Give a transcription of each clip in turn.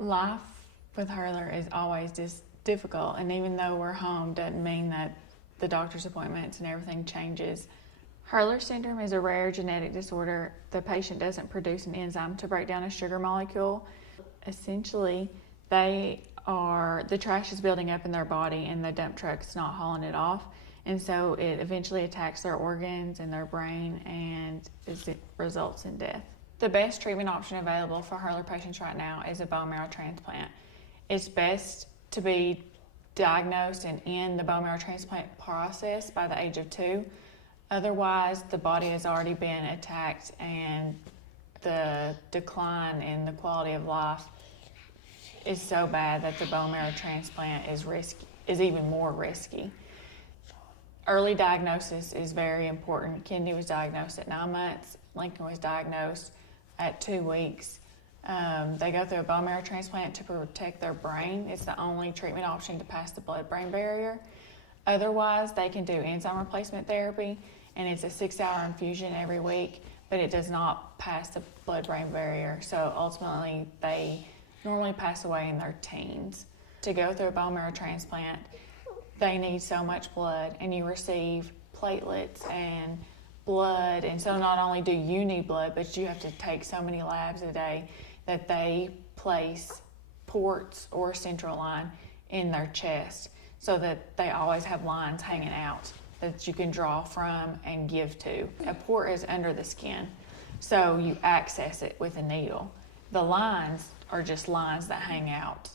Life with Hurler is always just difficult, and even though we're home doesn't mean that the doctor's appointments and everything changes. Hurler Syndrome is a rare genetic disorder. The patient doesn't produce an enzyme to break down a sugar molecule. Essentially, the trash is building up in their body and the dump truck's not hauling it off. And so it eventually attacks their organs and their brain, and it results in death. The best treatment option available for Hurler patients right now is a bone marrow transplant. It's best to be diagnosed and in the bone marrow transplant process by the age of 2. Otherwise, the body has already been attacked and the decline in the quality of life is so bad that the bone marrow transplant is even more risky. Early diagnosis is very important. Kendi was diagnosed at 9 months. Lincoln was diagnosed at 2 weeks. They go through a bone marrow transplant to protect their brain. It's the only treatment option to pass the blood-brain barrier. Otherwise, they can do enzyme replacement therapy, and it's a 6-hour infusion every week, but it does not pass the blood-brain barrier. So ultimately, they normally pass away in their teens. To go through a bone marrow transplant, they need so much blood, and you receive platelets and blood. And so not only do you need blood, but you have to take so many labs a day that they place ports or central line in their chest so that they always have lines hanging out that you can draw from and give to. A port is under the skin, so you access it with a needle. The lines are just lines that hang out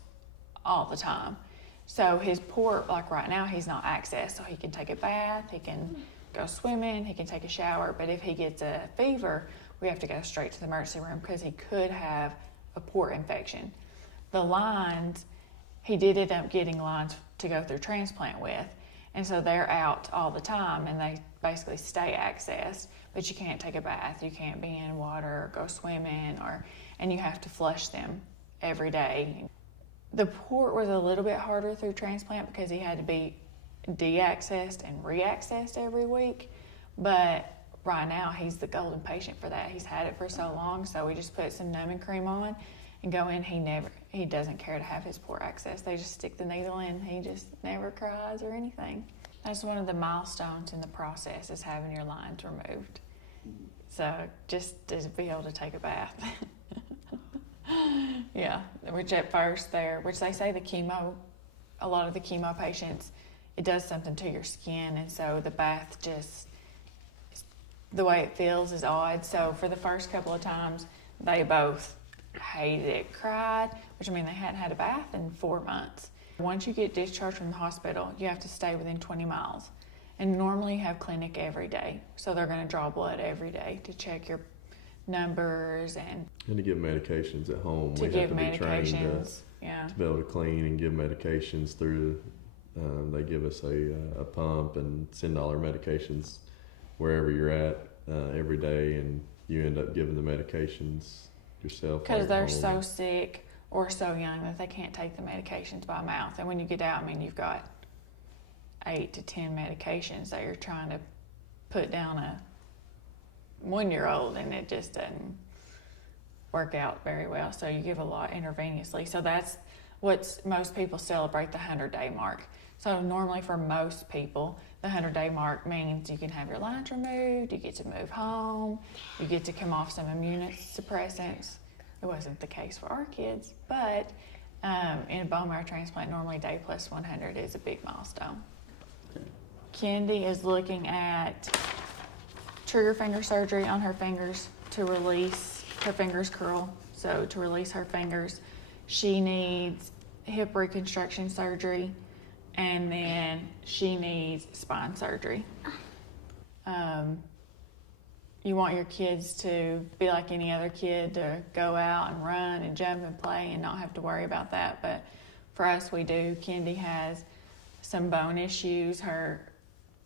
all the time. So his port, like right now, he's not accessed, so he can take a bath, he can go swimming, he can take a shower, but if he gets a fever, we have to go straight to the emergency room because he could have a port infection. The lines, he did end up getting lines to go through transplant with, and so they're out all the time and they basically stay accessed, but you can't take a bath, you can't be in water or go swimming, and you have to flush them every day. The port was a little bit harder through transplant because he had to be de-accessed and re-accessed every week, but right now he's the golden patient for that. He's had it for so long, so we just put some numbing cream on and go in. He doesn't care to have his port accessed. They just stick the needle in. He just never cries or anything. That's one of the milestones in the process, is having your lines removed. So just to be able to take a bath. Yeah, which at first which they say a lot of the chemo patients, it does something to your skin, and so the bath just, the way it feels is odd. So for the first couple of times, they both hated it, cried, which they hadn't had a bath in 4 months. Once you get discharged from the hospital, you have to stay within 20 miles. And normally you have clinic every day, so they're going to draw blood every day to check your numbers and to give medications at home. We have to be trained to be able to clean and give medications through. They give us a pump and send all our medications wherever you're at every day, and you end up giving the medications yourself. Because they're so sick or so young that they can't take the medications by mouth. And when you get out, you've got 8 to 10 medications that you're trying to put down a 1-year-old, and it just doesn't work out very well. So you give a lot intravenously. So that's most people celebrate the 100-day mark. So normally for most people, the 100-day mark means you can have your lines removed, you get to move home, you get to come off some immunosuppressants. It wasn't the case for our kids, but in a bone marrow transplant, normally day plus 100 is a big milestone. Kendi is looking at trigger finger surgery on her fingers to release her fingers curl. So to release her fingers, she needs hip reconstruction surgery, and then she needs spine surgery. You want your kids to be like any other kid, to go out and run and jump and play and not have to worry about that. But for us, we do. Kendi has some bone issues. Her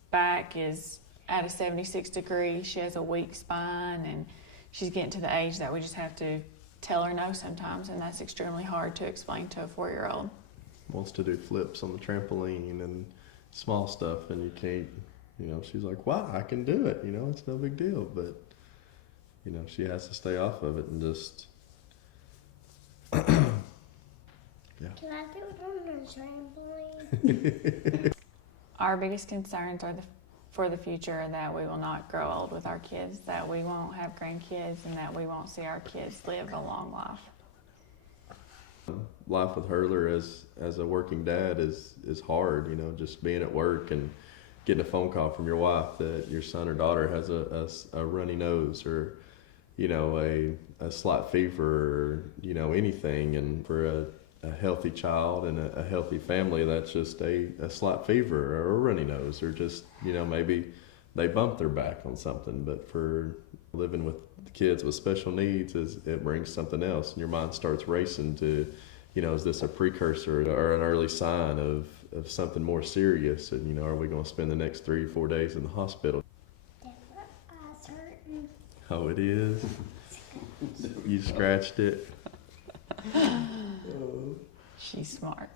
back is at a 76 degree. She has a weak spine, and she's getting to the age that we just have to tell her no sometimes, and that's extremely hard to explain to a 4-year-old. Wants to do flips on the trampoline and small stuff, and you can't, she's like, wow, I can do it, it's no big deal, but, she has to stay off of it and just Can I do it on the trampoline? Our biggest concerns are for the future that we will not grow old with our kids, that we won't have grandkids, and that we won't see our kids live a long life. Life with Hurler as a working dad is hard, you know, just being at work and getting a phone call from your wife that your son or daughter has a runny nose or, you know, a slight fever or, you know, anything. And for a healthy child and a healthy family, that's just a slight fever or a runny nose or just, you know, maybe they bump their back on something. But for living with kids with special needs, it brings something else, and your mind starts racing to, you know, is this a precursor or an early sign of something more serious? And, you know, are we going to spend the next 3 or 4 days in the hospital? That's my eyes hurting. Oh, it is? You scratched it? She's smart.